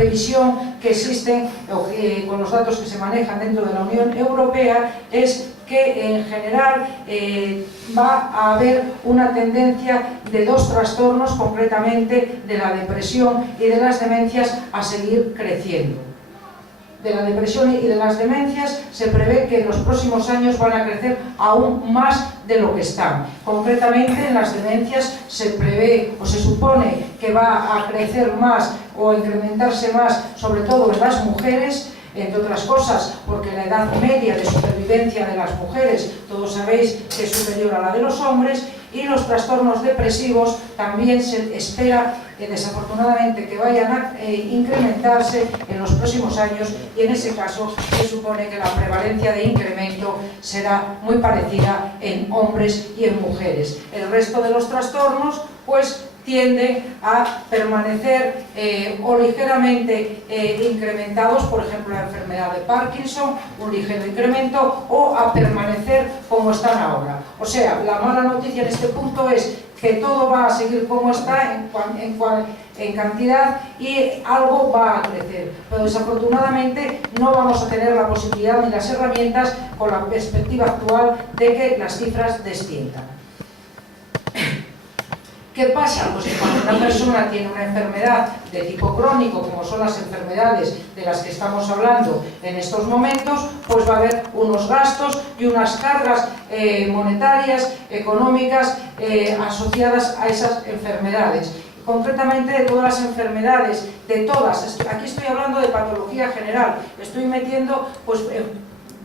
previsión que existe con los datos que se manejan dentro de la Unión Europea es que en general va a haber una tendencia de dos trastornos, concretamente de la depresión y de las demencias, a seguir creciendo. De la depresión y de las demencias se prevé que en los próximos años van a crecer aún más de lo que están. Concretamente, en las demencias se prevé o se supone que va a crecer más o a incrementarse más, sobre todo en las mujeres, entre otras cosas porque la edad media de supervivencia de las mujeres, todos sabéis que es superior a la de los hombres, y los trastornos depresivos también se espera desafortunadamente que vayan a incrementarse en los próximos años, y en ese caso se supone que la prevalencia de incremento será muy parecida en hombres y en mujeres. El resto de los trastornos pues tienden a permanecer o ligeramente incrementados, por ejemplo la enfermedad de Parkinson, un ligero incremento, o a permanecer como están ahora. O sea, la mala noticia en este punto es que todo va a seguir como está en cantidad y algo va a crecer, pero desafortunadamente no vamos a tener la posibilidad ni las herramientas con la perspectiva actual de que las cifras desciendan. ¿Qué pasa? Pues que cuando una persona tiene una enfermedad de tipo crónico, como son las enfermedades de las que estamos hablando en estos momentos, pues va a haber unos gastos y unas cargas monetarias, económicas, asociadas a esas enfermedades. Concretamente de todas las enfermedades, de todas, aquí estoy hablando de patología general, estoy metiendo pues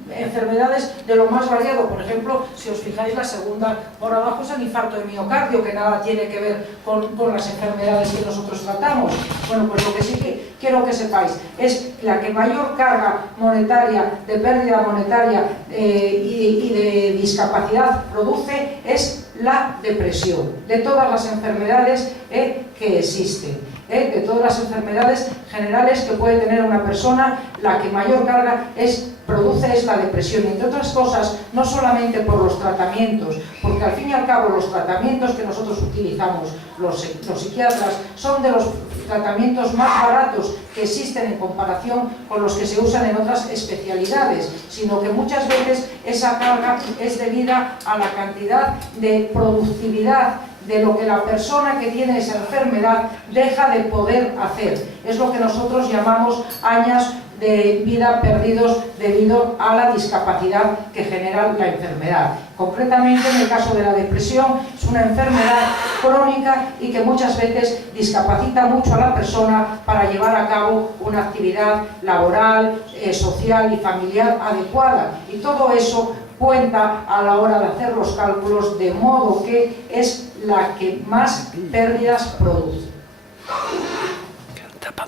enfermedades de lo más variado. Por ejemplo, si os fijáis, la segunda por abajo es el infarto de miocardio, que nada tiene que ver con las enfermedades que nosotros tratamos. Bueno, pues lo que sí que quiero que sepáis es la que mayor carga monetaria, de pérdida monetaria y de discapacidad produce es la depresión, de todas las enfermedades que existen. De todas las enfermedades generales que puede tener una persona, la que mayor carga produce es la depresión, y entre otras cosas, no solamente por los tratamientos, porque al fin y al cabo los tratamientos que nosotros utilizamos, los psiquiatras, son de los tratamientos más baratos que existen en comparación con los que se usan en otras especialidades, sino que muchas veces esa carga es debida a la cantidad de productividad de lo que la persona que tiene esa enfermedad deja de poder hacer. Es lo que nosotros llamamos años de vida perdidos debido a la discapacidad que genera la enfermedad. Concretamente, en el caso de la depresión, es una enfermedad crónica y que muchas veces discapacita mucho a la persona para llevar a cabo una actividad laboral, social y familiar adecuada. Y todo eso cuenta a la hora de hacer los cálculos, de modo que es la que más pérdidas produce.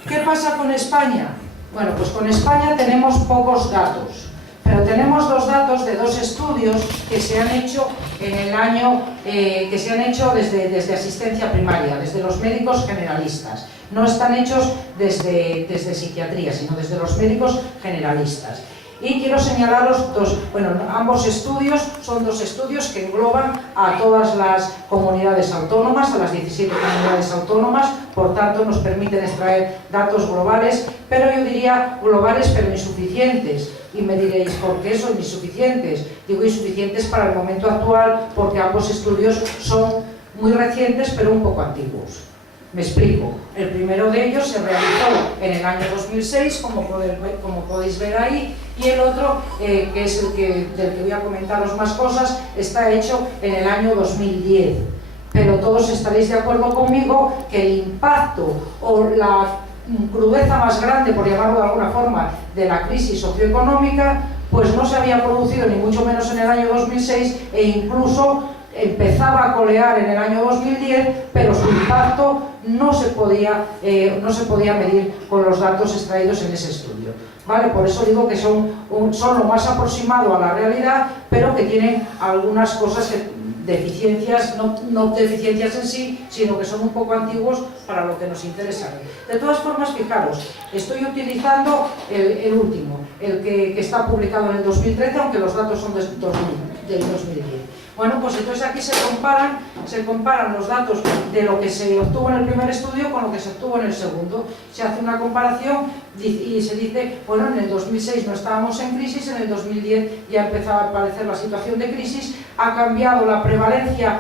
¿Qué pasa con España? Bueno, pues con España tenemos pocos datos, pero tenemos dos datos de dos estudios que se han hecho en el año, desde asistencia primaria, desde los médicos generalistas. No están hechos desde psiquiatría, sino desde los médicos generalistas. Y quiero señalaros ambos estudios son dos estudios que engloban a todas las comunidades autónomas, a las 17 comunidades autónomas, por tanto nos permiten extraer datos globales, pero yo diría globales pero insuficientes. Y me diréis, ¿por qué son insuficientes? Digo insuficientes para el momento actual porque ambos estudios son muy recientes pero un poco antiguos. Me explico. El primero de ellos se realizó en el año 2006, como podéis ver ahí, y el otro, que es del que voy a comentaros más cosas, está hecho en el año 2010. Pero todos estaréis de acuerdo conmigo que el impacto o la crudeza más grande, por llamarlo de alguna forma, de la crisis socioeconómica, pues no se había producido ni mucho menos en el año 2006 e incluso empezaba a colear en el año 2010, pero su impacto no se podía medir con los datos extraídos en ese estudio. ¿Vale? Por eso digo que son lo más aproximado a la realidad, pero que tienen algunas cosas, deficiencias, no deficiencias en sí, sino que son un poco antiguos para lo que nos interesa. De todas formas, fijaros, estoy utilizando el último, el que está publicado en el 2013, aunque los datos son del 2010. Bueno, pues entonces aquí se comparan los datos de lo que se obtuvo en el primer estudio con lo que se obtuvo en el segundo. Se hace una comparación y se dice, bueno, en el 2006 no estábamos en crisis, en el 2010 ya empezaba a aparecer la situación de crisis, ha cambiado la prevalencia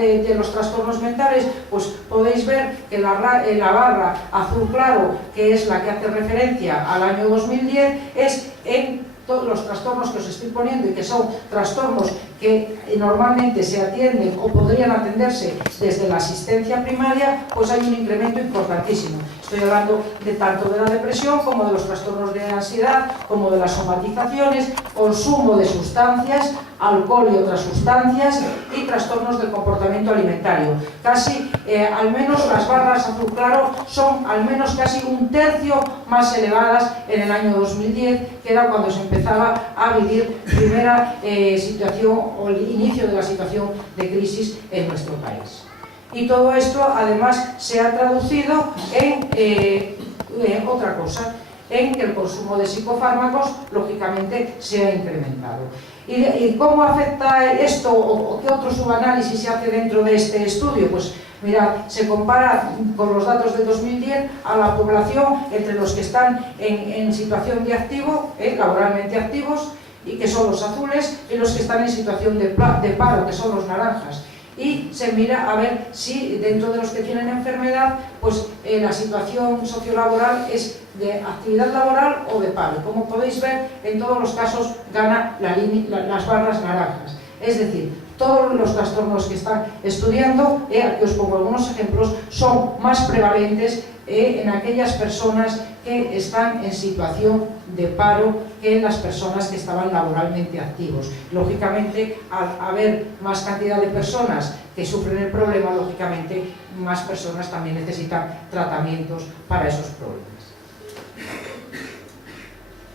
de los trastornos mentales, pues podéis ver que la barra azul claro, que es la que hace referencia al año 2010, es en todos los trastornos que os estoy poniendo y que son trastornos que normalmente se atienden o podrían atenderse desde la asistencia primaria, pues hay un incremento importantísimo. Estoy hablando de tanto de la depresión como de los trastornos de ansiedad, como de las somatizaciones, consumo de sustancias, alcohol y otras sustancias y trastornos del comportamiento alimentario. Casi, al menos las barras azul claro son al menos casi un tercio más elevadas en el año 2010, que era cuando se empezaba a vivir primera situación o el inicio de la situación de crisis en nuestro país. Y todo esto además se ha traducido en otra cosa, en que el consumo de psicofármacos lógicamente se ha incrementado. ¿Y cómo afecta esto o qué otro subanálisis se hace dentro de este estudio? Pues mirad, se compara con los datos de 2010 a la población entre los que están en situación de activo, laboralmente activos, y que son los azules, y los que están en situación de paro, que son los naranjas. Y se mira a ver si dentro de los que tienen enfermedad, pues la situación sociolaboral es de actividad laboral o de paro. Como podéis ver, en todos los casos gana las barras naranjas. Es decir, todos los trastornos que están estudiando, aquí os pongo algunos ejemplos, son más prevalentes en aquellas personas que están en situación de paro que en las personas que estaban laboralmente activos. Lógicamente, al haber más cantidad de personas que sufren el problema, lógicamente más personas también necesitan tratamientos para esos problemas.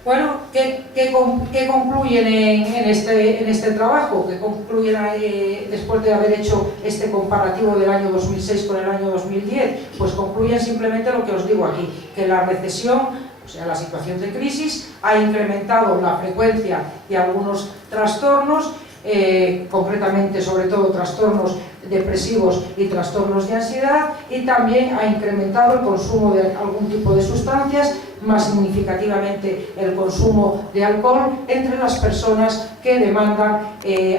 Bueno, ¿qué concluyen en este trabajo? ¿Qué concluyen después de haber hecho este comparativo del año 2006 con el año 2010? Pues concluyen simplemente lo que os digo aquí, que la recesión, o sea, la situación de crisis, ha incrementado la frecuencia de algunos trastornos, concretamente sobre todo trastornos depresivos y trastornos de ansiedad, y también ha incrementado el consumo de algún tipo de sustancias, más significativamente el consumo de alcohol entre las personas que demandan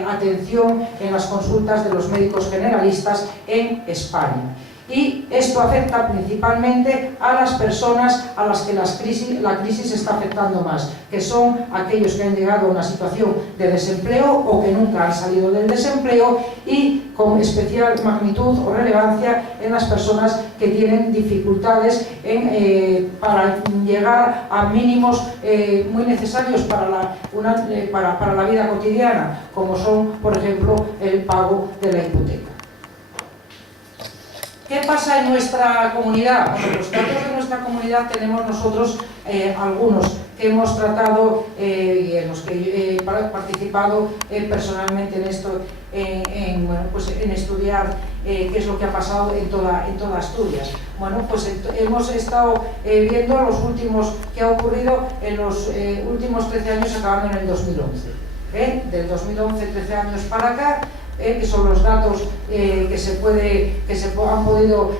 atención en las consultas de los médicos generalistas en España. Y esto afecta principalmente a las personas a las que la crisis está afectando más, que son aquellos que han llegado a una situación de desempleo o que nunca han salido del desempleo, y con especial magnitud o relevancia en las personas que tienen dificultades para llegar a mínimos muy necesarios para la vida cotidiana, como son, por ejemplo, el pago de la hipoteca. ¿Qué pasa en nuestra comunidad? Bueno, los datos de nuestra comunidad tenemos nosotros algunos que hemos tratado y en los que he participado personalmente en esto, en estudiar qué es lo que ha pasado en toda Asturias. Bueno, pues hemos estado viendo los últimos que ha ocurrido en los últimos 13 años, acabando en el 2011. Del 2011, 13 años para acá, que son los datos que se han podido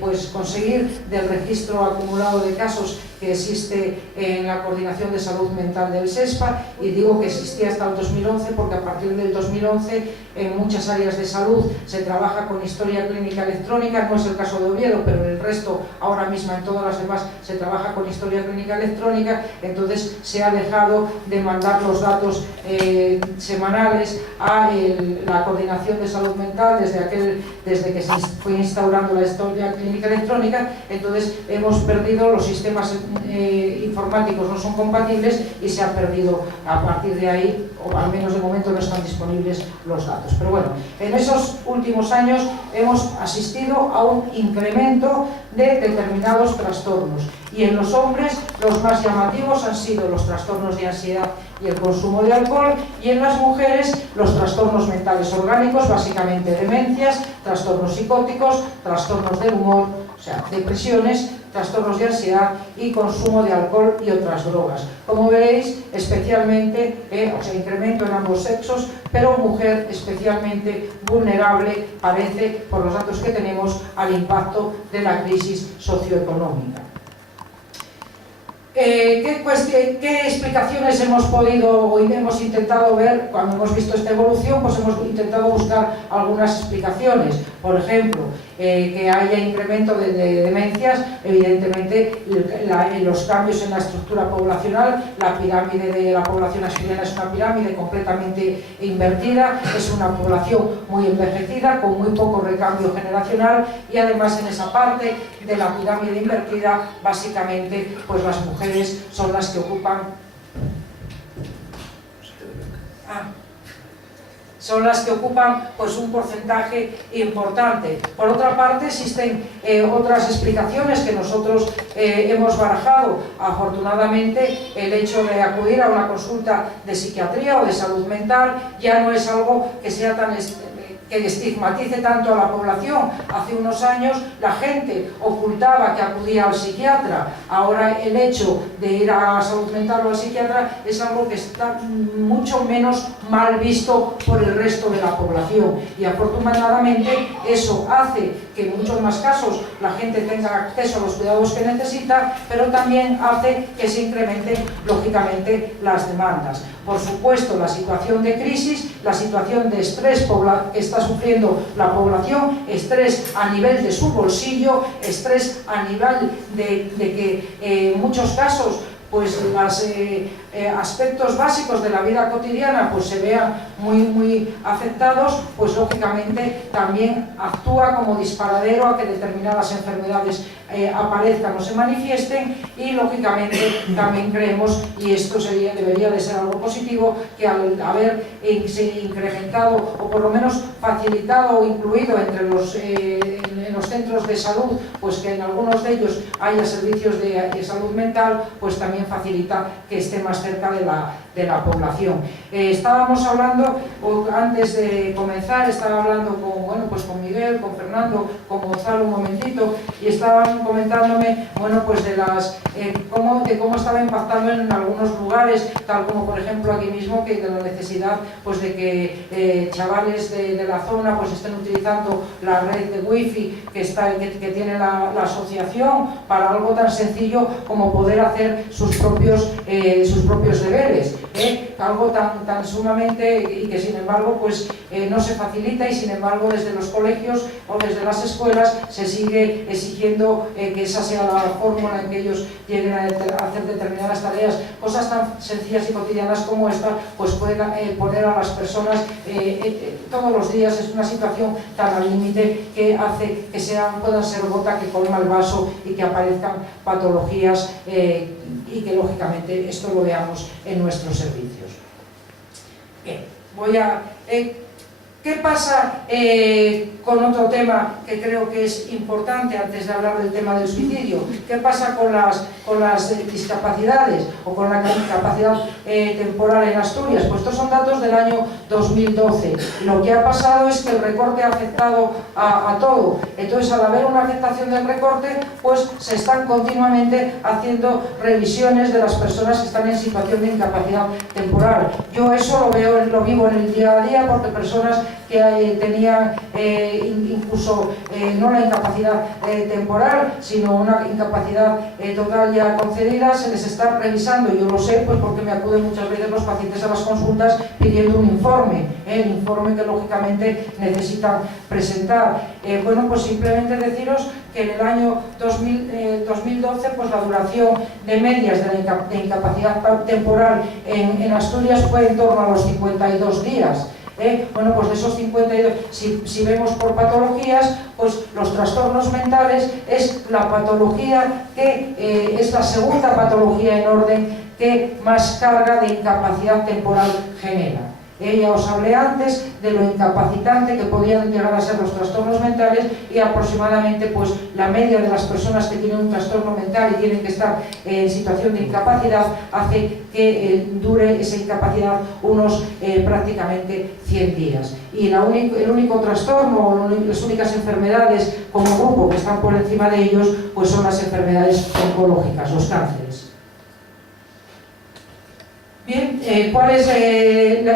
pues conseguir del registro acumulado de casos que existe en la Coordinación de Salud Mental del SESPA, y digo que existía hasta el 2011 porque a partir del 2011 en muchas áreas de salud se trabaja con historia clínica electrónica, no es el caso de Oviedo, pero en el resto, ahora mismo en todas las demás, se trabaja con historia clínica electrónica. Entonces se ha dejado de mandar los datos semanales a la Coordinación de Salud Mental desde que se fue instaurando la historia clínica electrónica. Entonces hemos perdido los sistemas informáticos, no son compatibles, y se han perdido a partir de ahí, o al menos de momento no están disponibles los datos. Pero bueno, en esos últimos años hemos asistido a un incremento de determinados trastornos, y en los hombres los más llamativos han sido los trastornos de ansiedad y el consumo de alcohol, y en las mujeres los trastornos mentales orgánicos, básicamente demencias, trastornos psicóticos, trastornos del humor, o sea, depresiones, trastornos de ansiedad y consumo de alcohol y otras drogas. Como veréis, especialmente, o sea, incremento en ambos sexos, pero mujer especialmente vulnerable, parece, por los datos que tenemos, al impacto de la crisis socioeconómica. ¿Qué explicaciones hemos podido o hemos intentado ver cuando hemos visto esta evolución? Pues hemos intentado buscar algunas explicaciones. Por ejemplo, que haya incremento de demencias, evidentemente los cambios en la estructura poblacional, la pirámide de la población asturiana es una pirámide completamente invertida, es una población muy envejecida, con muy poco recambio generacional, y además en esa parte de la pirámide invertida, básicamente, pues las mujeres son las que ocupan pues un porcentaje importante. Por otra parte, existen otras explicaciones que nosotros hemos barajado. Afortunadamente, el hecho de acudir a una consulta de psiquiatría o de salud mental ya no es algo que sea tan que estigmatice tanto a la población. Hace unos años la gente ocultaba que acudía al psiquiatra. Ahora el hecho de ir a la salud mental o al psiquiatra es algo que está mucho menos mal visto por el resto de la población, y afortunadamente eso hace que en muchos más casos la gente tenga acceso a los cuidados que necesita, pero también hace que se incrementen lógicamente las demandas. Por supuesto, la situación de crisis, la situación de estrés que está sufriendo la población, estrés a nivel de su bolsillo, estrés a nivel de que en muchos casos pues los aspectos básicos de la vida cotidiana pues se vean muy afectados, pues lógicamente también actúa como disparadero a que determinadas enfermedades aparezcan o se manifiesten, y lógicamente también creemos, y esto debería de ser algo positivo, que al haber incrementado o por lo menos facilitado o incluido entre en los centros de salud, pues que en algunos de ellos haya servicios de salud mental, pues también facilita que esté más cerca de la población. Estábamos hablando, antes de comenzar, estaba hablando con Miguel, con Fernando, con Gonzalo un momentito, y estaban comentándome pues de cómo estaba impactando en algunos lugares, tal como por ejemplo aquí mismo, que de la necesidad pues de que chavales de la zona pues estén utilizando la red de wifi que tiene la asociación para algo tan sencillo como poder hacer sus propios deberes, algo tan sumamente, y que sin embargo pues no se facilita, y sin embargo desde los colegios o desde las escuelas se sigue exigiendo que esa sea la fórmula en que ellos lleguen a hacer determinadas tareas. Cosas tan sencillas y cotidianas como esta pues pueden poner a las personas todos los días. Es una situación tan al límite que hace que puedan ser gota que colma el vaso y que aparezcan patologías y que lógicamente esto lo veamos en nuestros servicios. Bien, ¿qué pasa con otro tema que creo que es importante antes de hablar del tema del suicidio? ¿Qué pasa con las discapacidades o con la incapacidad temporal en Asturias? Pues estos son datos del año 2012. Lo que ha pasado es que el recorte ha afectado a todo. Entonces, al haber una afectación del recorte, pues se están continuamente haciendo revisiones de las personas que están en situación de incapacidad temporal. Yo eso lo vivo en el día a día, porque personas que tenían incluso no la incapacidad temporal, sino una incapacidad total ya concedida, se les está revisando. Yo lo sé pues porque me acuden muchas veces los pacientes a las consultas pidiendo un informe, el informe que lógicamente necesitan presentar. Pues simplemente deciros que en el año 2012 pues la duración de medias de incapacidad temporal en Asturias fue en torno a los 52 días. Pues de esos 52, si vemos por patologías, pues los trastornos mentales es la patología que es la segunda patología en orden que más carga de incapacidad temporal genera. Ya os hablé antes de lo incapacitante que podían llegar a ser los trastornos mentales, y aproximadamente pues la media de las personas que tienen un trastorno mental y tienen que estar en situación de incapacidad hace que dure esa incapacidad unos prácticamente 100 días. Y el único trastorno, las únicas enfermedades como grupo que están por encima de ellos, pues son las enfermedades oncológicas, los cánceres. Bien, ¿cuál es en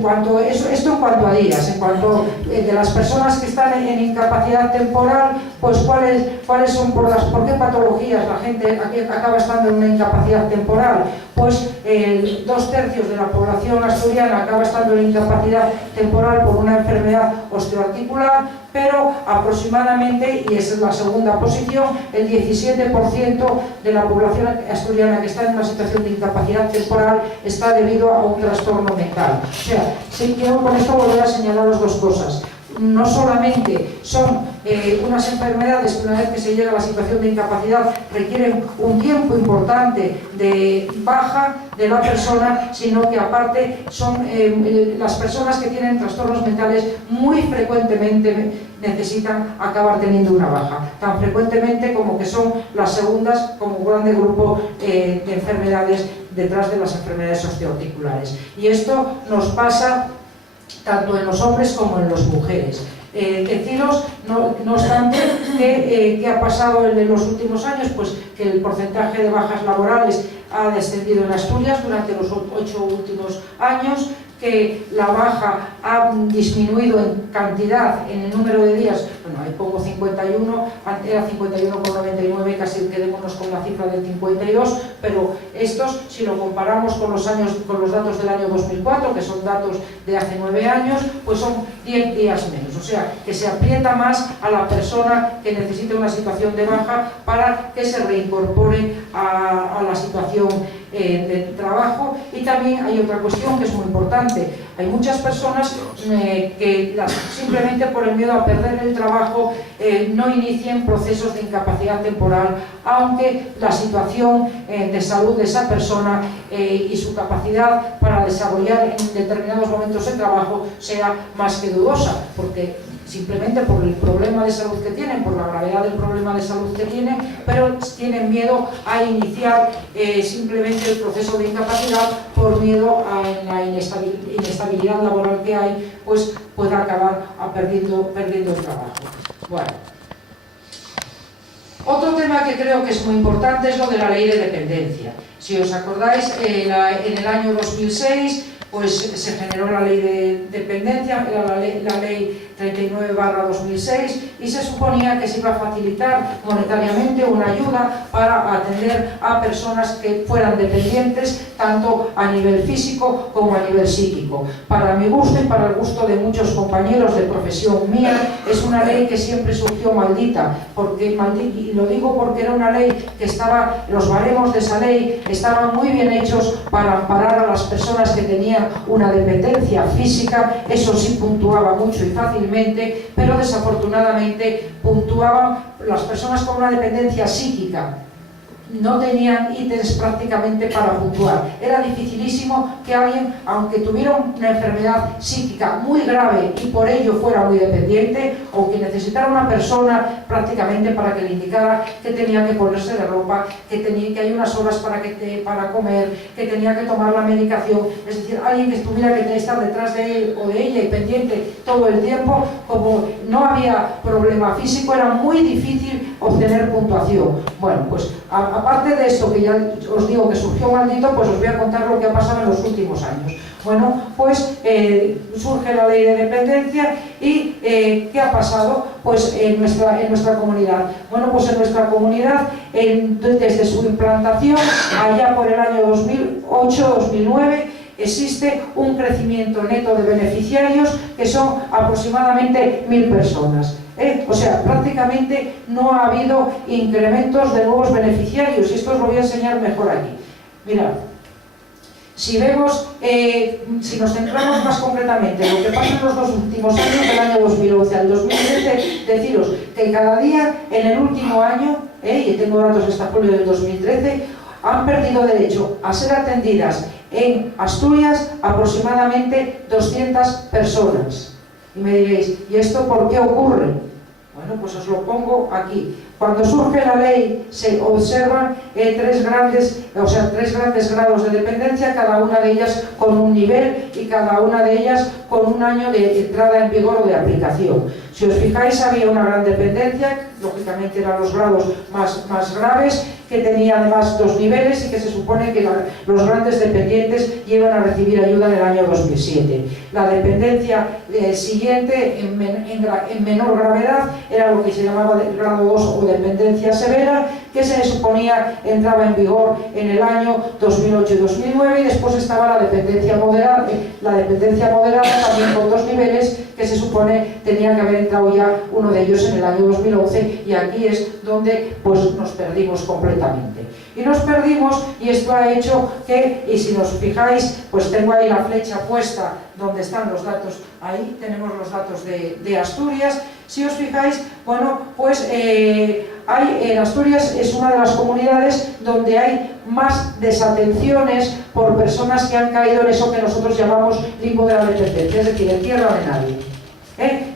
cuanto a días, en cuanto de las personas que están en incapacidad temporal, pues cuáles son por qué patologías la gente acaba estando en una incapacidad temporal? Pues 2/3 de la población asturiana acaba estando en incapacidad temporal por una enfermedad osteoarticular, pero aproximadamente, y esa es la segunda posición, el 17% de la población asturiana que está en una situación de incapacidad temporal está debido a un trastorno mental. O sea, sí, quiero con esto volver a señalaros dos cosas. No solamente son unas enfermedades que una vez que se llega a la situación de incapacidad requieren un tiempo importante de baja de la persona, sino que aparte son las personas que tienen trastornos mentales muy frecuentemente necesitan acabar teniendo una baja, tan frecuentemente como que son las segundas como grande grupo de enfermedades detrás de las enfermedades osteoarticulares. Y esto nos pasa tanto en los hombres como en las mujeres. Deciros, no obstante, que ha pasado en los últimos años, pues que el porcentaje de bajas laborales ha descendido en Asturias durante los 8 últimos años, que la baja ha disminuido en cantidad, en el número de días. Bueno, ahí pongo 51, era 51,99, casi quedémonos con la cifra del 52, pero estos, si lo comparamos con los datos del año 2004, que son datos de hace 9 años, pues son 10 días menos. O sea, que se aprieta más a la persona que necesita una situación de baja para que se reincorpore a la situación de trabajo. Y también hay otra cuestión que es muy importante. Hay muchas personas que simplemente por el miedo a perder el trabajo no inician procesos de incapacidad temporal, aunque la situación de salud de esa persona y su capacidad para desarrollar en determinados momentos el trabajo sea más que dudosa, porque simplemente por el problema de salud que tienen, por la gravedad del problema de salud que tienen, pero tienen miedo a iniciar simplemente el proceso de incapacidad por miedo a la inestabilidad laboral que hay, pues pueda acabar perdiendo el trabajo. Bueno. Otro tema que creo que es muy importante es lo de la ley de dependencia. Si os acordáis, en el año 2006 pues se generó la ley de dependencia, era la ley 39/2006, y se suponía que se iba a facilitar monetariamente una ayuda para atender a personas que fueran dependientes tanto a nivel físico como a nivel psíquico. Para mi gusto y para el gusto de muchos compañeros de profesión mía, es una ley que siempre surgió maldita, y lo digo porque era una ley que los baremos de esa ley estaban muy bien hechos para amparar a las personas que tenían una dependencia física. Eso sí puntuaba mucho y fácilmente, pero desafortunadamente puntuaban las personas con una dependencia psíquica. No tenían ítems prácticamente para puntuar. Era dificilísimo que alguien, aunque tuviera una enfermedad psíquica muy grave y por ello fuera muy dependiente, o que necesitara una persona prácticamente para que le indicara que tenía que ponerse de ropa, que hay unas horas para comer, que tenía que tomar la medicación, es decir, alguien que tuviera que estar detrás de él o de ella y pendiente todo el tiempo. Como no había problema físico, era muy difícil obtener puntuación. Bueno, pues aparte de esto, que ya os digo que surgió maldito, pues os voy a contar lo que ha pasado en los últimos años. Bueno, pues surge la ley de dependencia y ¿qué ha pasado? Pues en nuestra comunidad. Bueno, pues en nuestra comunidad, desde su implantación, allá por el año 2008-2009, existe un crecimiento neto de beneficiarios que son aproximadamente 1000 personas. O sea, prácticamente no ha habido incrementos de nuevos beneficiarios, y esto os lo voy a enseñar mejor aquí. Mirad, si vemos, si nos centramos más concretamente en lo que pasa en los 2 últimos años, del año 2011 al 2013, deciros que cada día en el último año, y tengo datos hasta julio del 2013, Han perdido derecho a ser atendidas en Asturias aproximadamente 200 personas. Y me diréis, ¿y esto por qué ocurre? Bueno, pues os lo pongo aquí. Cuando surge la ley se observan tres grandes grados de dependencia, cada una de ellas con un nivel y cada una de ellas con un año de entrada en vigor o de aplicación. Si os fijáis, había una gran dependencia, lógicamente eran los grados más graves, que tenía además 2 niveles y que se supone que los grandes dependientes llevan a recibir ayuda en el año 2007. La dependencia siguiente, en menor gravedad, era lo que se llamaba el grado 2 o dependencia severa, que se suponía entraba en vigor en el año 2008 y 2009, y después estaba la dependencia moderada también con 2 niveles, que se supone tenía que haber entrado ya uno de ellos en el año 2011, y aquí es donde pues nos perdimos completamente. Y nos perdimos, y esto ha hecho que, y si nos fijáis, pues tengo ahí la flecha puesta donde están los datos, ahí tenemos los datos de Asturias. Si os fijáis, bueno, pues en Asturias es una de las comunidades donde hay más desatenciones por personas que han caído en eso que nosotros llamamos limbo de la dependencia, es decir, en tierra de nadie.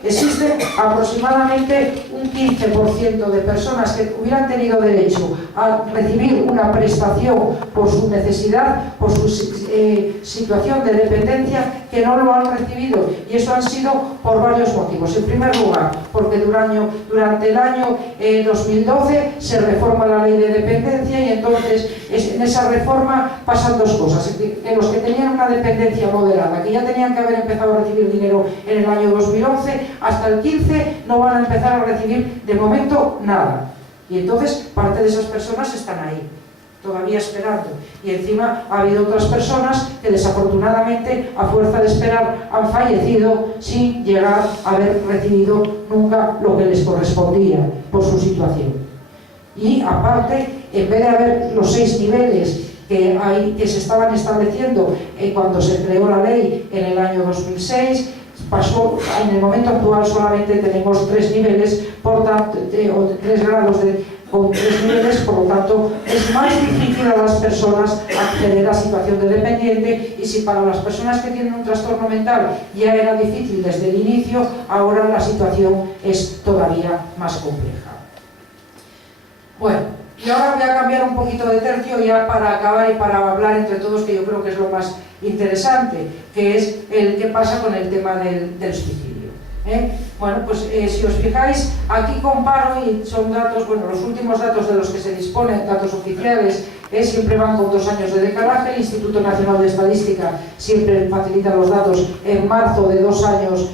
Existe aproximadamente un 15% de personas que hubieran tenido derecho a recibir una prestación por su necesidad, por su situación de dependencia, que no lo han recibido, y eso han sido por varios motivos. En primer lugar, porque durante el año 2012 se reforma la ley de dependencia, y entonces en esa reforma pasan 2 cosas. Que los que tenían una dependencia moderada, que ya tenían que haber empezado a recibir dinero en el año 2011, hasta el 15 no van a empezar a recibir de momento nada. Y entonces parte de esas personas están ahí, todavía esperando. Y encima ha habido otras personas que desafortunadamente, a fuerza de esperar, han fallecido sin llegar a haber recibido nunca lo que les correspondía por su situación. Y aparte, en vez de haber los 6 niveles que se estaban estableciendo cuando se creó la ley en el año 2006, pasó, en el momento actual solamente tenemos 3 niveles, por tanto, o 3 grados con 3 niveles, por lo tanto es más difícil a las personas acceder a situación de dependiente, y si para las personas que tienen un trastorno mental ya era difícil desde el inicio, ahora la situación es todavía más compleja. Bueno, y ahora voy a cambiar un poquito de tercio ya para acabar y para hablar entre todos, que yo creo que es lo más interesante, que es el que pasa con el tema del suicidio. Bueno, pues si os fijáis, aquí comparo, y son datos, bueno, los últimos datos de los que se disponen, datos oficiales, siempre van con 2 años de decalaje. El Instituto Nacional de Estadística siempre facilita los datos en marzo de 2 años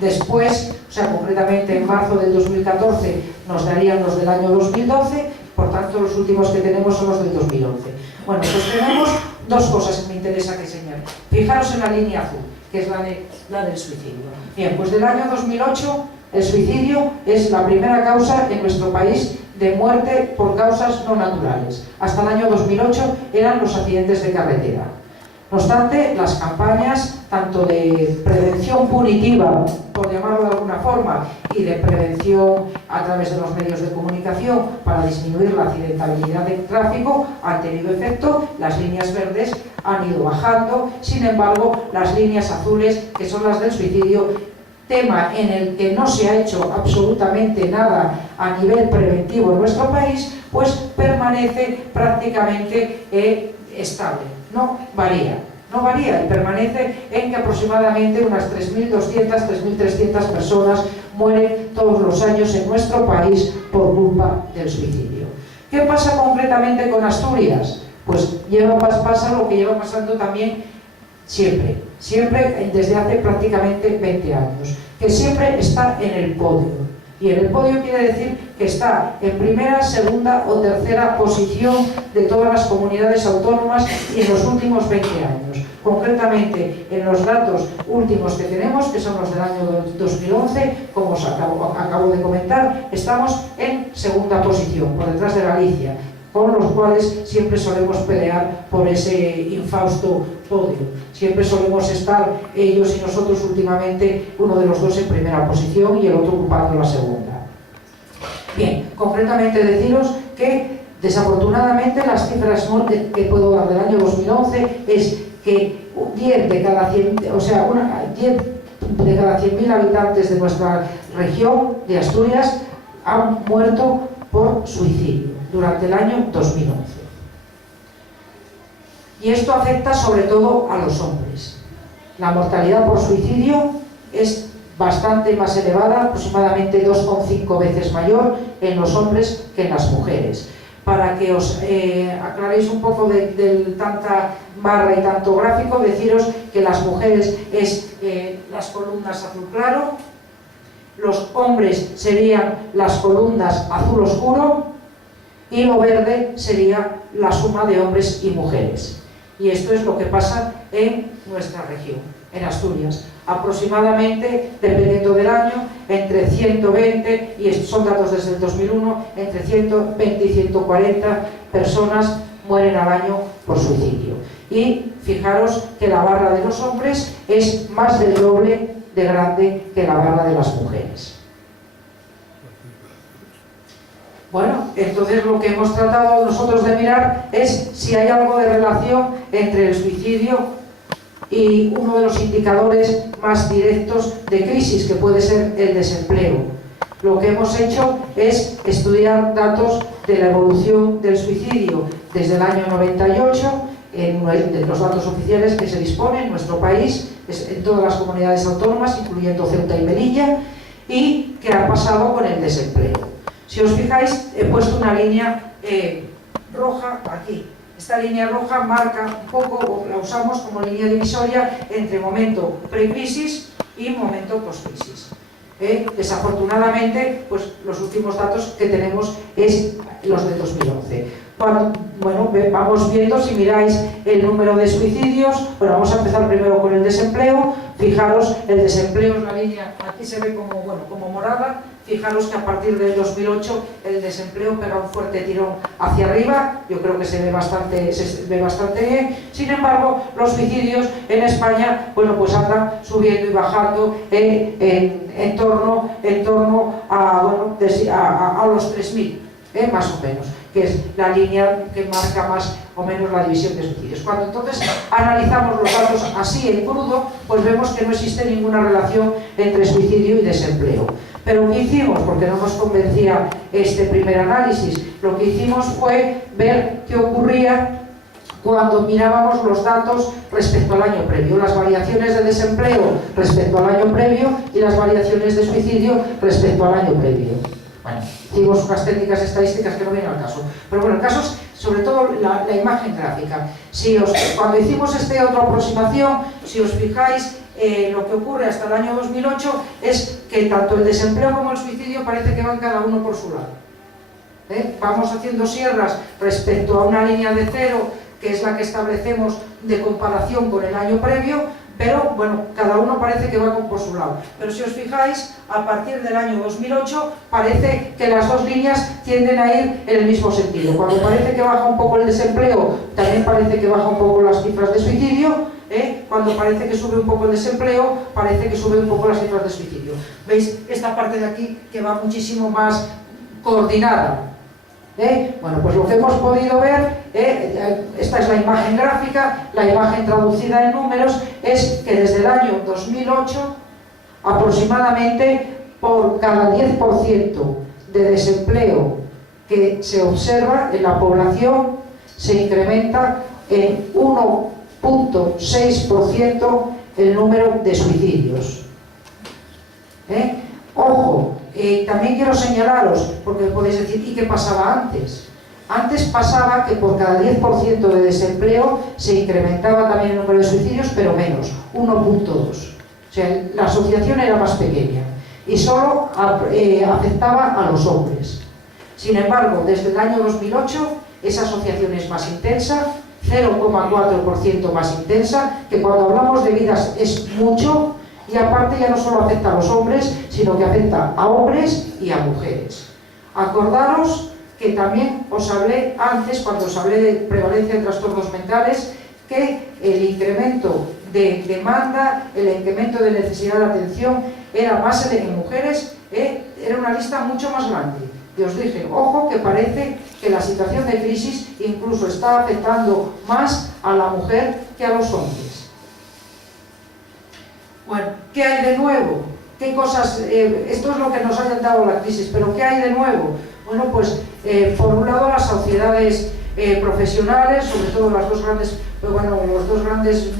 después, o sea, concretamente en marzo del 2014 nos darían los del año 2012, por tanto los últimos que tenemos son los del 2011. Bueno, pues tenemos 2 cosas que me interesa que señalen. Fijaros en la línea azul, que es la del suicidio. Bien, pues del año 2008 el suicidio es la primera causa en nuestro país de muerte por causas no naturales. Hasta el año 2008 eran los accidentes de carretera. No obstante, las campañas tanto de prevención punitiva, por llamarlo de alguna forma, y de prevención a través de los medios de comunicación para disminuir la accidentabilidad del tráfico han tenido efecto. Las líneas verdes han ido bajando, sin embargo, las líneas azules, que son las del suicidio, tema en el que no se ha hecho absolutamente nada a nivel preventivo en nuestro país, pues permanece prácticamente estable. No varía y permanece en que aproximadamente unas 3.200, 3.300 personas mueren todos los años en nuestro país por culpa del suicidio. ¿Qué pasa concretamente con Asturias? Pues pasa lo que lleva pasando también siempre, desde hace prácticamente 20 años, que siempre está en el podio. Y en el podio quiere decir que está en primera, segunda o tercera posición de todas las comunidades autónomas y en los últimos 20 años. Concretamente, en los datos últimos que tenemos, que son los del año 2011, como os acabo de comentar, estamos en segunda posición, por detrás de Galicia, con los cuales siempre solemos pelear por ese infausto podio. Siempre solemos estar ellos y nosotros últimamente, uno de los 2 en primera posición y el otro ocupando la segunda. Bien, concretamente deciros que Desafortunadamente, las cifras que puedo dar del año 2011 es que 10 de cada 100.000 habitantes de nuestra región de Asturias han muerto por suicidio durante el año 2011. Y esto afecta sobre todo a los hombres. La mortalidad por suicidio es bastante más elevada, aproximadamente 2,5 veces mayor en los hombres que en las mujeres. Para que os aclaréis un poco de tanta barra y tanto gráfico, deciros que las mujeres es las columnas azul claro, los hombres serían las columnas azul oscuro y lo verde sería la suma de hombres y mujeres. Y esto es lo que pasa en nuestra región, en Asturias. Aproximadamente, dependiendo del año, entre 120, y son datos desde el 2001, entre 120 y 140 personas mueren al año por suicidio. Y fijaros que la barra de los hombres es más del doble de grande que la barra de las mujeres. Bueno, entonces lo que hemos tratado nosotros de mirar es si hay algo de relación entre el suicidio y uno de los indicadores más directos de crisis, que puede ser el desempleo. Lo que hemos hecho es estudiar datos de la evolución del suicidio desde el año 98, de los datos oficiales que se disponen en nuestro país, en todas las comunidades autónomas, incluyendo Ceuta y Melilla, y qué ha pasado con el desempleo. Si os fijáis, he puesto una línea roja aquí. Esta línea roja marca un poco, o la usamos como línea divisoria entre momento pre-crisis y momento post-crisis. Desafortunadamente, pues los últimos datos que tenemos es los de 2011. Bueno, vamos viendo, si miráis el número de suicidios, bueno, vamos a empezar primero con el desempleo. Fijaros, el desempleo es la línea, aquí se ve como, bueno, como morada. Fijaros que a partir del 2008 el desempleo pega un fuerte tirón hacia arriba, yo creo que se ve bastante bien. Sin embargo, los suicidios en España, bueno, pues andan subiendo y bajando en torno a, bueno, a los 3.000, más o menos, que es la línea que marca más o menos la división de suicidios. Cuando entonces analizamos los datos así en crudo, pues vemos que no existe ninguna relación entre suicidio y desempleo. Pero ¿qué hicimos? Porque no nos convencía este primer análisis. Lo que hicimos fue ver qué ocurría cuando mirábamos los datos respecto al año previo, las variaciones de desempleo respecto al año previo y las variaciones de suicidio respecto al año previo. Bueno, hicimos unas técnicas estadísticas que no vienen al caso. Pero bueno, el caso es sobre todo la imagen gráfica. Cuando hicimos esta otra aproximación, si os fijáis, lo que ocurre hasta el año 2008 es que tanto el desempleo como el suicidio parece que van cada uno por su lado. Vamos haciendo sierras respecto a una línea de cero, que es la que establecemos de comparación con el año previo, pero bueno, cada uno parece que va por su lado. Pero si os fijáis, a partir del año 2008 parece que las dos líneas tienden a ir en el mismo sentido. Cuando parece que baja un poco el desempleo, también parece que baja un poco las cifras de suicidio. Cuando parece que sube un poco el desempleo, parece que sube un poco las cifras de suicidio. ¿Veis? Esta parte de aquí que va muchísimo más coordinada. Bueno, pues lo que hemos podido ver, esta es la imagen gráfica, la imagen traducida en números, es que desde el año 2008, aproximadamente por cada 10% de desempleo que se observa en la población, se incrementa en 1,6% el número de suicidios. Ojo, también quiero señalaros, porque podéis decir, ¿y qué pasaba antes? Antes pasaba que por cada 10% de desempleo se incrementaba también el número de suicidios, pero menos, 1,2. O sea, la asociación era más pequeña y solo afectaba a los hombres. Sin embargo, desde el año 2008, esa asociación es más intensa, 0,4% más intensa, que cuando hablamos de vidas es mucho, y aparte ya no solo afecta a los hombres, sino que afecta a hombres y a mujeres. Acordaros que también os hablé antes, cuando os hablé de prevalencia de trastornos mentales, que el incremento de demanda, el incremento de necesidad de atención era más en mujeres, era una lista mucho más grande. Y os dije, ojo, que parece que la situación de crisis incluso está afectando más a la mujer que a los hombres. Bueno, ¿qué hay de nuevo? ¿Qué cosas? Esto es lo que nos ha dado la crisis, pero ¿qué hay de nuevo? Bueno, pues por un lado las sociedades profesionales, sobre todo las dos grandes, los dos grandes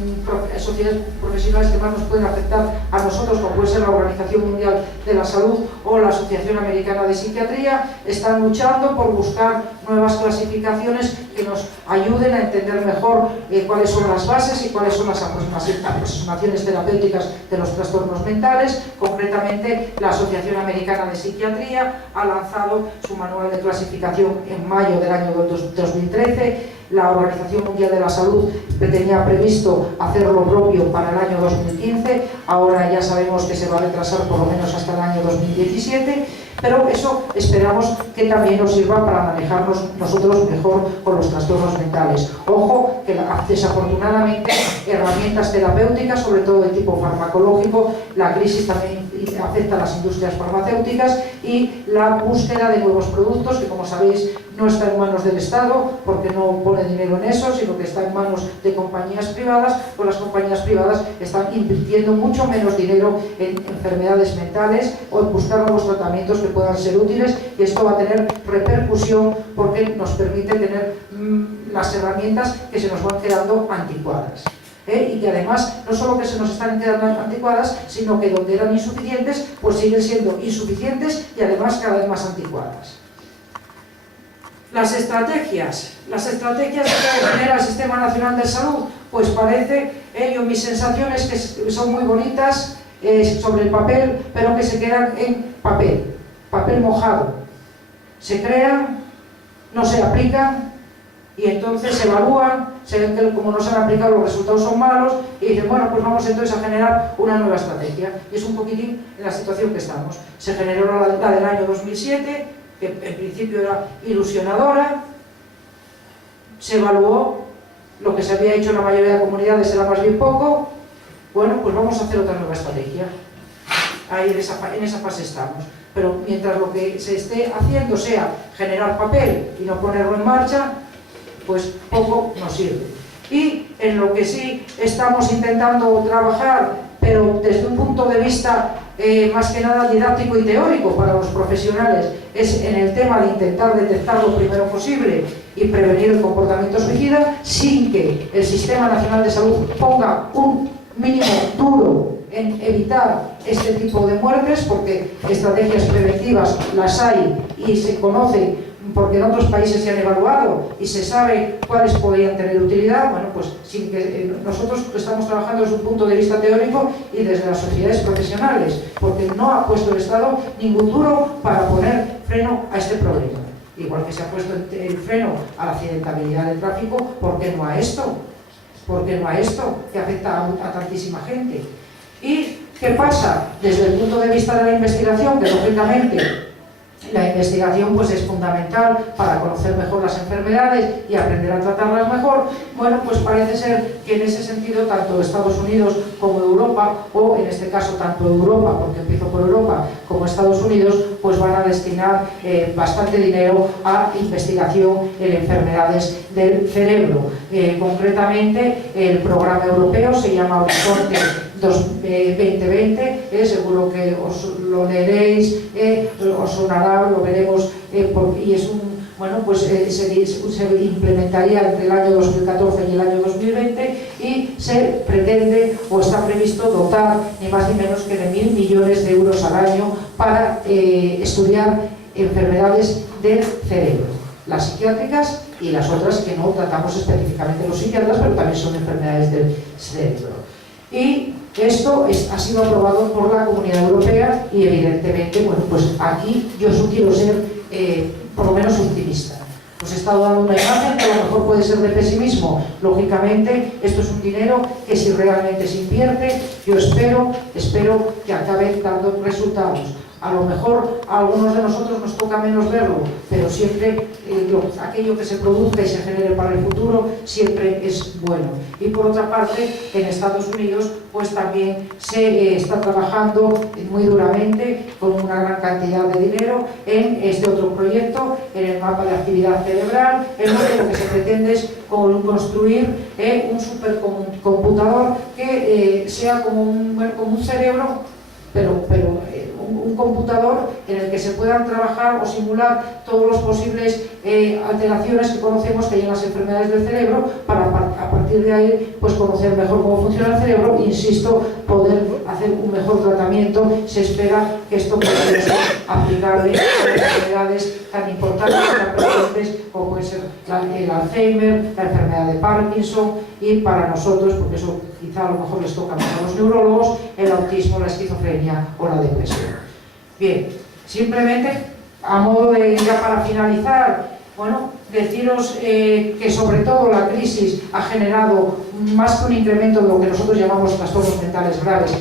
sociedades profesionales que más nos pueden afectar a nosotros, como puede ser la Organización Mundial de la Salud o la Asociación Americana de Psiquiatría, están luchando por buscar nuevas clasificaciones que nos ayuden a entender mejor cuáles son las bases y cuáles son las aproximaciones terapéuticas de los trastornos mentales. Concretamente, la Asociación Americana de Psiquiatría ha lanzado su manual de clasificación en mayo del año 2013. La Organización Mundial de la Salud tenía previsto hacer lo propio para el año 2015, ahora ya sabemos que se va a retrasar por lo menos hasta el año 2017, pero eso esperamos que también nos sirva para manejarnos nosotros mejor con los trastornos mentales. Ojo, que desafortunadamente herramientas terapéuticas, sobre todo de tipo farmacológico, la crisis también afecta a las industrias farmacéuticas y la búsqueda de nuevos productos, que como sabéis no está en manos del Estado porque no pone dinero en eso, sino que está en manos de compañías privadas, pues las compañías privadas están invirtiendo mucho menos dinero en enfermedades mentales o en buscar nuevos tratamientos que puedan ser útiles, y esto va a tener repercusión porque nos permite tener las herramientas que se nos van quedando anticuadas. Y que además no solo que se nos están quedando anticuadas, sino que donde eran insuficientes, pues siguen siendo insuficientes y además cada vez más anticuadas. Las estrategias que genera el Sistema Nacional de Salud, pues parece, mis sensaciones que son muy bonitas sobre el papel, pero que se quedan en papel mojado. Se crean, no se aplican, y entonces se evalúan, se ven que como no se han aplicado los resultados son malos, y dicen, bueno, pues vamos entonces a generar una nueva estrategia. Y es un poquitín en la situación que estamos. Se generó la del año 2007, que en principio era ilusionadora, se evaluó, lo que se había hecho en la mayoría de comunidades era más bien poco. Bueno, pues vamos a hacer otra nueva estrategia. Ahí en esa fase estamos. Pero mientras lo que se esté haciendo sea generar papel y no ponerlo en marcha, pues poco nos sirve. Y en lo que sí estamos intentando trabajar, pero desde un punto de vista más que nada didáctico y teórico para los profesionales, es en el tema de intentar detectar lo primero posible y prevenir el comportamiento suicida, sin que el Sistema Nacional de Salud ponga un mínimo duro en evitar este tipo de muertes, porque estrategias preventivas las hay y se conocen, porque en otros países se han evaluado y se sabe cuáles podrían tener utilidad. Bueno, pues sin que nosotros estamos trabajando desde un punto de vista teórico y desde las sociedades profesionales, porque no ha puesto el Estado ningún duro para poner freno a este problema. Igual que se ha puesto el freno a la accidentabilidad del tráfico, ¿por qué no a esto? ¿Por qué no a esto que afecta a tantísima gente? ¿Y qué pasa desde el punto de vista de la investigación? Que lógicamente la investigación pues es fundamental para conocer mejor las enfermedades y aprender a tratarlas mejor. Bueno, pues parece ser que en ese sentido tanto Estados Unidos como Europa, o en este caso tanto Europa, porque empiezo por Europa, como Estados Unidos, pues van a destinar bastante dinero a investigación en enfermedades del cerebro. Concretamente, el programa europeo se llama Horizonte 2020, seguro que os lo leeréis, os sonará, lo veremos, y es bueno, pues se implementaría entre el año 2014 y el año 2020, y se pretende o está previsto dotar ni más ni menos que de 1.000 millones de euros al año para estudiar enfermedades del cerebro, las psiquiátricas y las otras que no tratamos específicamente los psiquiatras, pero también son enfermedades del cerebro. Y esto ha sido aprobado por la Comunidad Europea y evidentemente, bueno, pues aquí yo quiero ser por lo menos optimista. Os he estado dando una imagen que a lo mejor puede ser de pesimismo. Lógicamente, esto es un dinero que si realmente se invierte, yo espero que acabe dando resultados. A lo mejor a algunos de nosotros nos toca menos verlo, pero siempre aquello que se produzca y se genere para el futuro siempre es bueno. Y por otra parte, en Estados Unidos pues también se está trabajando muy duramente con una gran cantidad de dinero en este otro proyecto, en el mapa de actividad cerebral, en lo que se pretende es construir un supercomputador que sea como un cerebro, pero un computador en el que se puedan trabajar o simular todos los posibles alteraciones que conocemos que hay en las enfermedades del cerebro, para a partir de ahí pues conocer mejor cómo funciona el cerebro, insisto, poder hacer un mejor tratamiento. Se espera que esto pueda ser aplicable a enfermedades tan importantes, tan presentes como puede ser el Alzheimer, la enfermedad de Parkinson, y para nosotros, porque eso quizá a lo mejor les toca más a los neurólogos, el autismo, la esquizofrenia o la depresión. Bien, simplemente a modo de, ya para finalizar, bueno, deciros que sobre todo la crisis ha generado más que un incremento de lo que nosotros llamamos trastornos mentales graves,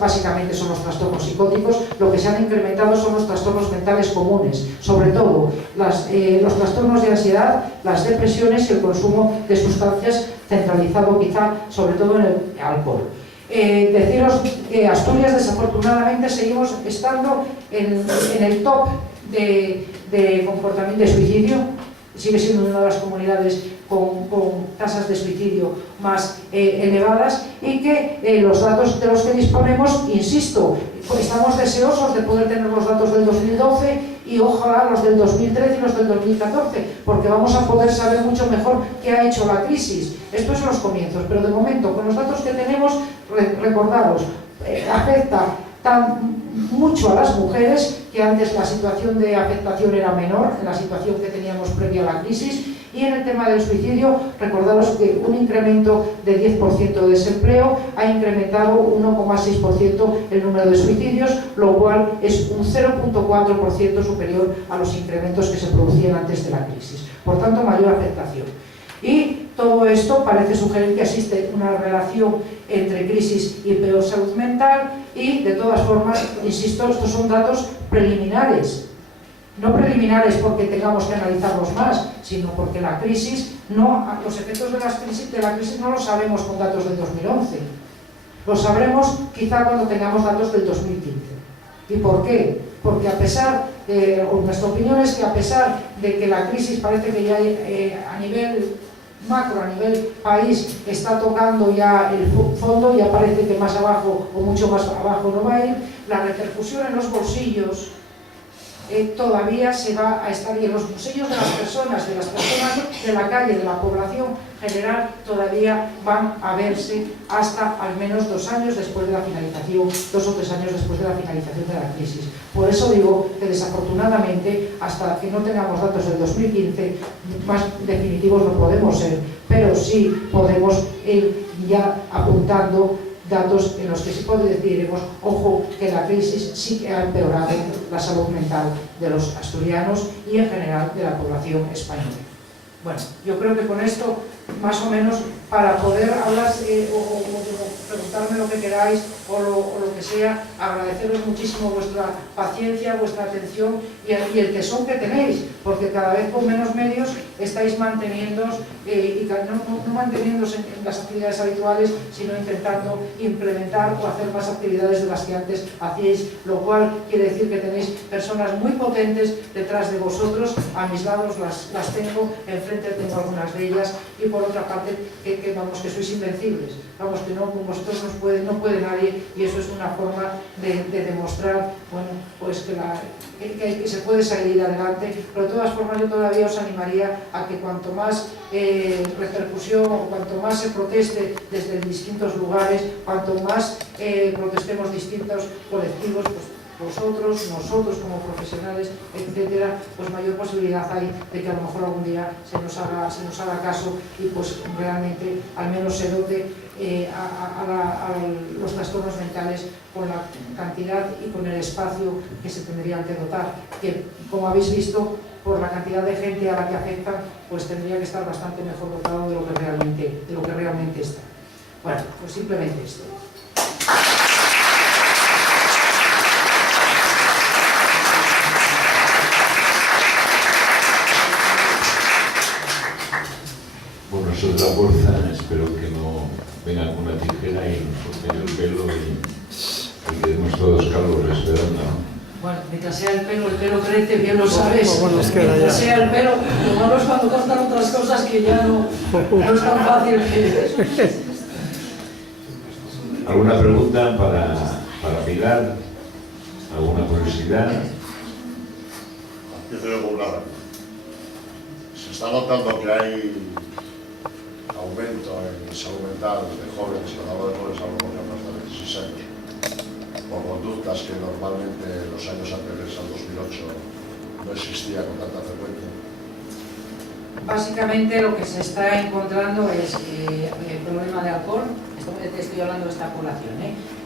básicamente son los trastornos psicóticos. Lo que se han incrementado son los trastornos mentales comunes, sobre todo los trastornos de ansiedad, las depresiones y el consumo de sustancias centralizado quizá sobre todo en el alcohol. Deciros que Asturias desafortunadamente seguimos estando en el top de comportamiento de suicidio, sigue siendo una de las comunidades con tasas de suicidio más elevadas, y que los datos de los que disponemos, insisto, estamos deseosos de poder tener los datos del 2012 y ojalá los del 2013 y los del 2014, porque vamos a poder saber mucho mejor qué ha hecho la crisis. Esto es los comienzos, pero de momento, con los datos que tenemos, recordaros, afecta mucho a las mujeres, que antes la situación de afectación era menor en la situación que teníamos previa a la crisis. Y en el tema del suicidio, recordaros que un incremento de 10% de desempleo ha incrementado 1,6% el número de suicidios, lo cual es un 0,4% superior a los incrementos que se producían antes de la crisis. Por tanto, mayor afectación. Y todo esto parece sugerir que existe una relación entre crisis y peor salud mental, y de todas formas, insisto, estos son datos preliminares. No preliminares porque tengamos que analizarlos más, sino porque la crisis los efectos de la crisis no los sabemos con datos del 2011. Los sabremos quizá cuando tengamos datos del 2015. ¿Y por qué? Porque a pesar, nuestra opinión es que a pesar de que la crisis parece que ya a nivel macro, a nivel país, está tocando ya el fondo, ya parece que más abajo o mucho más abajo no va a ir, la repercusión en los bolsillos todavía se va a estar, y en los bolsillos de las personas de la calle, de la población general, todavía van a verse hasta al menos 2 años después de la finalización, 2 o 3 años después de la finalización de la crisis. Por eso digo que desafortunadamente, hasta que no tengamos datos del 2015, más definitivos no podemos ser, pero sí podemos ir ya apuntando datos en los que sí diremos, ojo, que la crisis sí que ha empeorado la salud mental de los asturianos y en general de la población española. Bueno, yo creo que con esto, más o menos, para poder hablar o preguntarme lo que queráis o lo que sea, agradeceros muchísimo vuestra paciencia, vuestra atención y el tesón que tenéis, porque cada vez con menos medios estáis manteniéndoos y no manteniéndose en las actividades habituales, sino intentando implementar o hacer más actividades de las que antes hacíais, lo cual quiere decir que tenéis personas muy potentes detrás de vosotros. A mis lados las tengo, enfrente tengo algunas de ellas, y por otra parte que sois invencibles, vamos, que no, con vosotros no puede nadie, y eso es una forma de demostrar, bueno, pues que se puede salir adelante. Pero de todas formas yo todavía os animaría a que cuanto más repercusión o cuanto más se proteste desde distintos lugares, cuanto más protestemos distintos colectivos, pues vosotros, nosotros como profesionales, etcétera, pues mayor posibilidad hay de que a lo mejor algún día se nos haga caso y pues realmente al menos se dote a los trastornos mentales con la cantidad y con el espacio que se tendrían que dotar, que como habéis visto, por la cantidad de gente a la que afectan, pues tendría que estar bastante mejor dotado de lo que realmente está. Bueno, pues simplemente esto. eso de la bolsa, espero que no venga con una tijera y nos corten el pelo y quedemos todos calvos esperando, ¿no? Bueno, mientras sea el pelo crece, bien lo sabes. Bueno, Mientras sea el pelo, lo malo es cuando cortan otras cosas que ya no es tan fácil que... ¿Alguna pregunta para Pilar? ¿Alguna curiosidad? Empiezo yo con una. Se está notando que hay aumento en salud mental de jóvenes, y cuando hablo de jóvenes hablo de más de 16 años, por conductas que normalmente en los años anteriores al 2008 no existía con tanta frecuencia. Básicamente lo que se está encontrando es el problema de alcohol, estoy hablando de esta población,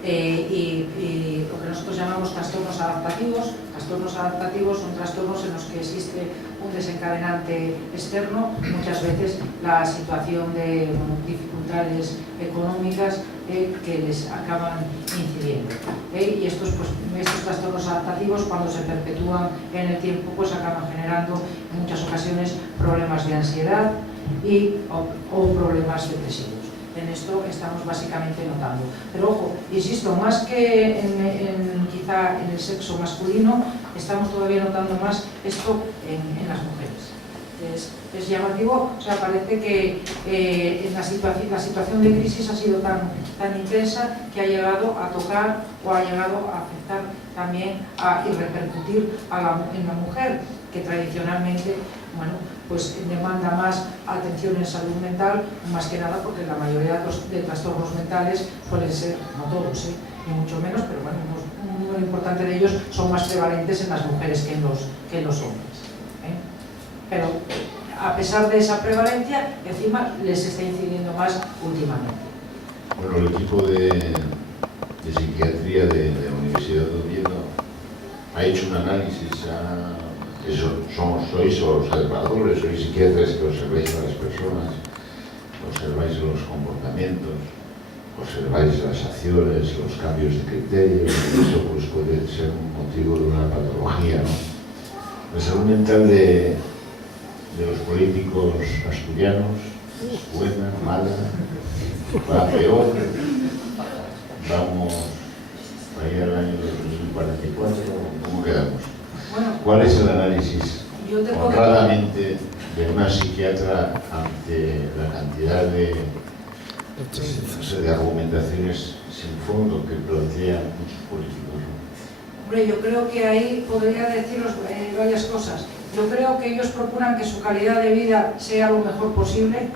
y lo que nosotros llamamos trastornos adaptativos. Trastornos adaptativos son trastornos en los que existe un desencadenante externo, muchas veces la situación de dificultades económicas que les acaban incidiendo. Y estos trastornos adaptativos, cuando se perpetúan en el tiempo, pues acaban generando en muchas ocasiones problemas de ansiedad o problemas depresivos. En esto estamos básicamente notando. Pero ojo, insisto, más que quizá en el sexo masculino, estamos todavía notando más esto en las mujeres. Es llamativo, o sea, parece que la situación de crisis ha sido tan intensa que ha llegado a tocar o ha llegado a afectar también y repercutir en la mujer, que tradicionalmente, bueno, pues demanda más atención en salud mental, más que nada porque la mayoría de trastornos mentales suelen ser, no todos, ni mucho menos, pero bueno, un número importante de ellos son más prevalentes en las mujeres que en los hombres. Pero a pesar de esa prevalencia, encima les está incidiendo más últimamente. Bueno, el equipo de psiquiatría de la Universidad de Oviedo ha hecho un análisis sois observadores, sois psiquiatras que observáis a las personas, observáis los comportamientos, observáis las acciones, los cambios de criterio, y eso pues puede ser un motivo de una patología, ¿no? La salud mental de los políticos asturianos es buena, mala, va peor, vamos a ir al año 2044, ¿cómo quedamos? Bueno, ¿Cuál es el análisis honradamente de una psiquiatra ante la cantidad de argumentaciones sin fondo que plantean muchos políticos? Hombre, yo creo que ahí podría deciros varias cosas. Yo creo que ellos procuran que su calidad de vida sea lo mejor posible.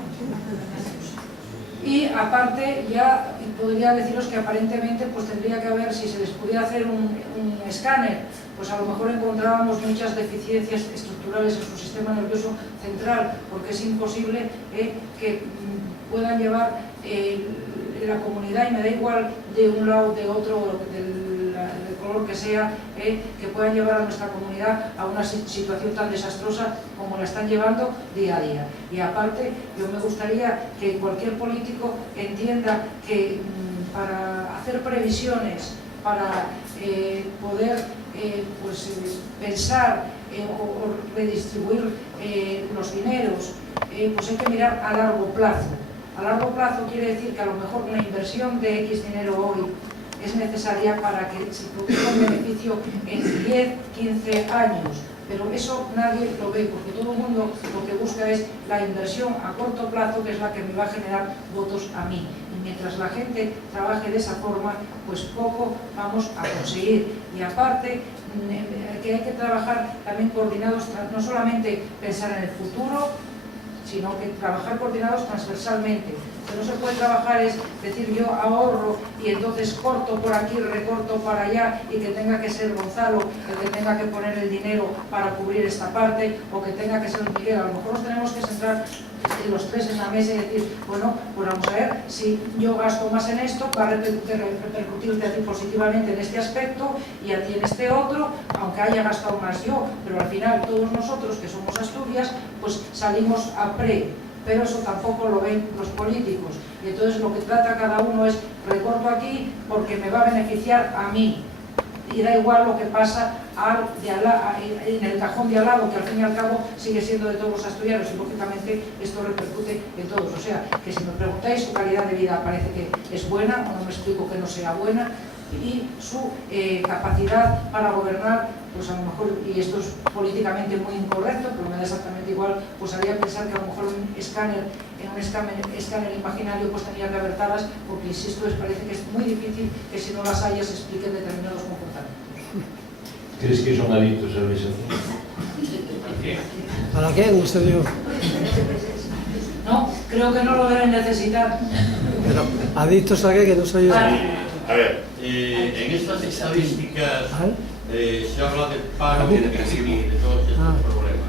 Y aparte, ya podría deciros que aparentemente pues tendría que haber, si se les pudiera hacer un escáner, pues a lo mejor encontrábamos muchas deficiencias estructurales en su sistema nervioso central, porque es imposible que puedan llevar la comunidad, y me da igual de un lado, de otro, del color que sea, que puedan llevar a nuestra comunidad a una situación tan desastrosa como la están llevando día a día. Y aparte, yo me gustaría que cualquier político entienda que para hacer previsiones, para poder pues, pensar o redistribuir los dineros, pues hay que mirar a largo plazo. A largo plazo quiere decir que a lo mejor una inversión de X dinero hoy es necesaria para que se produzca un beneficio en 10, 15 años. Pero eso nadie lo ve, porque todo el mundo lo que busca es la inversión a corto plazo, que es la que me va a generar votos a mí. Y mientras la gente trabaje de esa forma, pues poco vamos a conseguir. Y aparte, que hay que trabajar también coordinados, no solamente pensar en el futuro, sino que trabajar coordinados transversalmente. Lo que no se puede trabajar es decir yo ahorro y entonces corto por aquí, recorto para allá, y que tenga que ser Gonzalo el que tenga que poner el dinero para cubrir esta parte, o que tenga que ser Miguel. A lo mejor nos tenemos que centrar los tres en la mesa y decir, bueno, pues vamos a ver, si yo gasto más en esto, va a repercutirte a ti positivamente en este aspecto y a ti en este otro, aunque haya gastado más yo, pero al final todos nosotros que somos Asturias, pues salimos a pero eso tampoco lo ven los políticos. Y entonces lo que trata cada uno es, recorto aquí porque me va a beneficiar a mí. y da igual lo que pasa en el cajón de al lado, que al fin y al cabo sigue siendo de todos los asturianos, y lógicamente esto repercute en todos. O sea, que si me preguntáis, su calidad de vida parece que es buena, o no me explico que no sea buena, y su capacidad para gobernar, pues a lo mejor, y esto es políticamente muy incorrecto, pero me da exactamente igual, pues haría pensar que a lo mejor un escáner imaginario pues tenía que haber talas, porque insisto, parece que es muy difícil que si no las haya se expliquen determinados comportamientos. ¿Crees que son adictos al besazo? ¿Para qué? No sé yo. No, creo que no lo deben necesitar. Pero adictos a qué, que no soy yo. A ver, en estas estadísticas se habla del paro, de depresión y de todos estos problemas,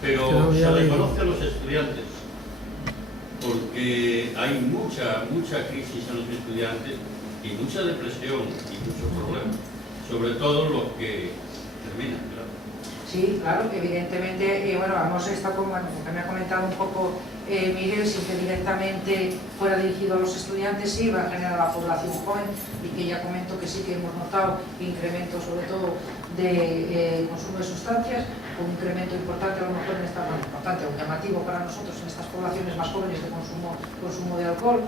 pero se reconoce a los estudiantes porque hay mucha crisis en los estudiantes y mucha depresión y muchos problemas, sobre todo los que terminan, claro. Sí, claro, evidentemente, bueno, vamos a estar como me ha comentado un poco Miguel, sin que directamente fuera dirigido a los estudiantes, sí, va en general a la población joven, y que ya comento que sí que hemos notado incremento sobre todo de consumo de sustancias, un incremento importante a lo mejor en esta, bueno, importante o llamativo para nosotros en estas poblaciones más jóvenes de consumo de alcohol.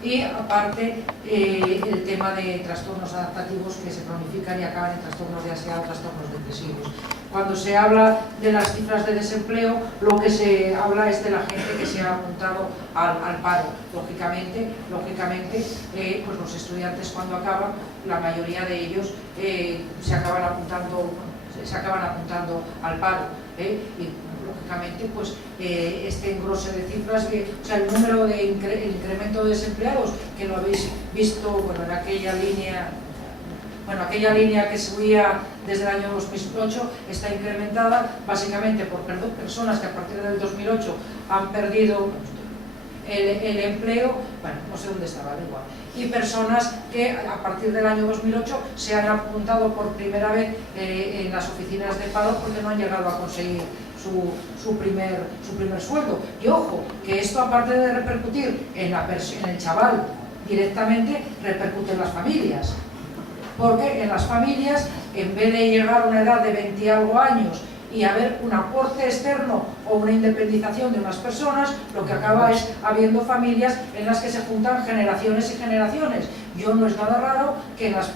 Y aparte el tema de trastornos adaptativos que se cronifican y acaban en trastornos de ansiedad o trastornos depresivos. Cuando se habla de las cifras de desempleo, lo que se habla es de la gente que se ha apuntado al paro. Lógicamente pues los estudiantes cuando acaban, la mayoría de ellos se acaban apuntando al paro. Y lógicamente pues este engrose de cifras, o sea, el número de el incremento de desempleados, que lo habéis visto, bueno, en aquella línea que subía desde el año 2008, está incrementada básicamente por personas que a partir del 2008 han perdido el empleo, bueno, no sé dónde estaba, da igual, y personas que a partir del año 2008 se han apuntado por primera vez en las oficinas de paro porque no han llegado a conseguir su primer sueldo. Y ojo, que esto aparte de repercutir en el chaval directamente, repercute en las familias. Porque en las familias, en vez de llegar a una edad de 20 y algo años y haber un aporte externo o una independización de unas personas, lo que acaba es habiendo familias en las que se juntan generaciones y generaciones. Yo no es nada raro que la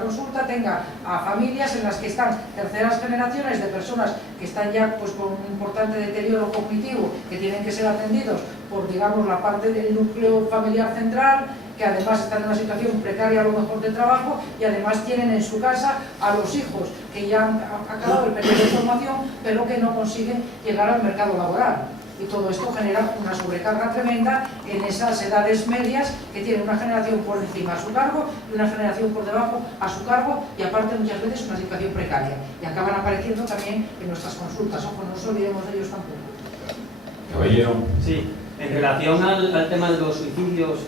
consulta tenga a familias en las que están terceras generaciones de personas que están ya pues con un importante deterioro cognitivo, que tienen que ser atendidos por, digamos, la parte del núcleo familiar central, que además están en una situación precaria a lo mejor de trabajo, y además tienen en su casa a los hijos que ya han acabado el periodo de formación pero que no consiguen llegar al mercado laboral. Y todo esto genera una sobrecarga tremenda en esas edades medias que tienen una generación por encima a su cargo y una generación por debajo a su cargo, y aparte muchas veces una situación precaria. Y acaban apareciendo también en nuestras consultas. Ojo, no nos olvidemos de ellos tampoco. Caballero. Sí. En relación al tema de los suicidios,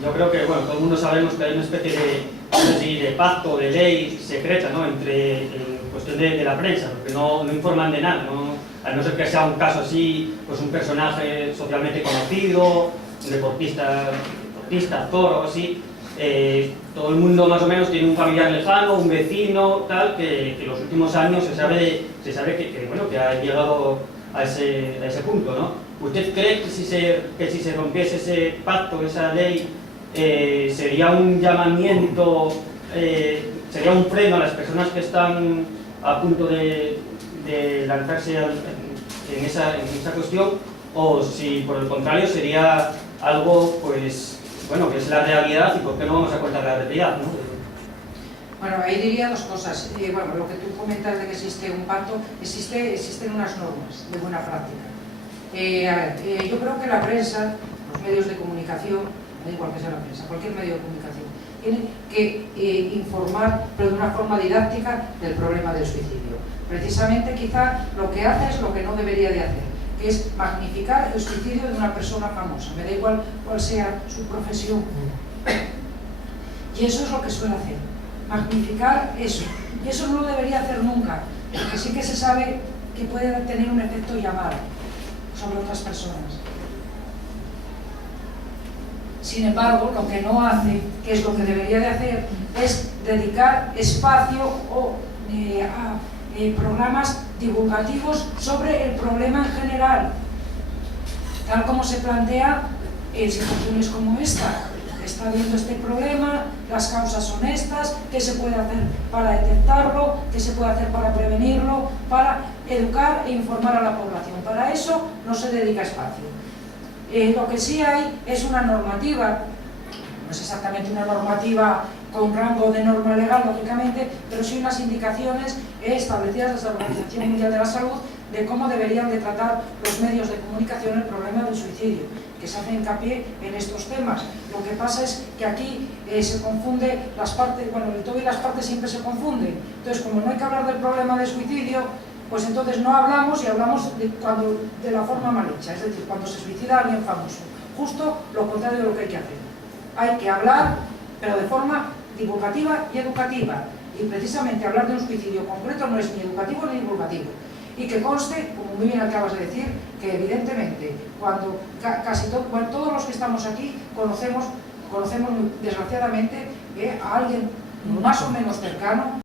yo creo que bueno, todo el mundo sabemos que hay una especie de pacto, de ley secreta, ¿no?, entre cuestión de la prensa, porque no informan de nada, ¿no? A no ser que sea un caso así, pues un personaje socialmente conocido, un deportista, actor o así, todo el mundo más o menos tiene un familiar lejano, un vecino, tal, que en los últimos años se sabe que ha llegado a ese punto, ¿no? ¿Usted cree que si se rompiese ese pacto, esa ley, sería un llamamiento, sería un freno a las personas que están a punto de lanzarse en esa cuestión, o si por el contrario sería algo, pues, bueno, que es la realidad y por qué no vamos a contar la realidad, ¿no? Bueno, ahí diría dos cosas. Bueno, lo que tú comentas de que existe un pacto, existen unas normas de buena práctica. Yo creo que la prensa, los medios de comunicación, da igual que sea la prensa, cualquier medio de comunicación, tiene que informar, pero de una forma didáctica, del problema del suicidio. Precisamente quizá lo que hace es lo que no debería de hacer, que es magnificar el suicidio de una persona famosa, me da igual cuál sea su profesión. Y eso es lo que suele hacer, magnificar eso. Y eso no lo debería hacer nunca, porque sí que se sabe que puede tener un efecto llamada sobre otras personas. Sin embargo, lo que no hace, que es lo que debería de hacer, es dedicar espacio a programas divulgativos sobre el problema en general, tal como se plantea en situaciones como esta. Está viendo este problema, las causas son estas, qué se puede hacer para detectarlo, qué se puede hacer para prevenirlo, para educar e informar a la población. Para eso no se dedica espacio. Lo que sí hay es una normativa, no es exactamente una normativa con rango de norma legal, lógicamente, pero sí unas indicaciones establecidas desde la Organización Mundial de la Salud de cómo deberían de tratar los medios de comunicación el problema del suicidio, que se hace hincapié en estos temas. Lo que pasa es que aquí se confunde las partes, bueno, el todo y las partes siempre se confunden. Entonces, como no hay que hablar del problema del suicidio, pues entonces no hablamos y hablamos de la forma mal hecha, es decir, cuando se suicida alguien famoso. Justo lo contrario de lo que hay que hacer. Hay que hablar, pero de forma divulgativa y educativa. Y precisamente hablar de un suicidio concreto no es ni educativo ni divulgativo. Y que conste, como muy bien acabas de decir, que evidentemente cuando todos los que estamos aquí conocemos desgraciadamente a alguien más o menos cercano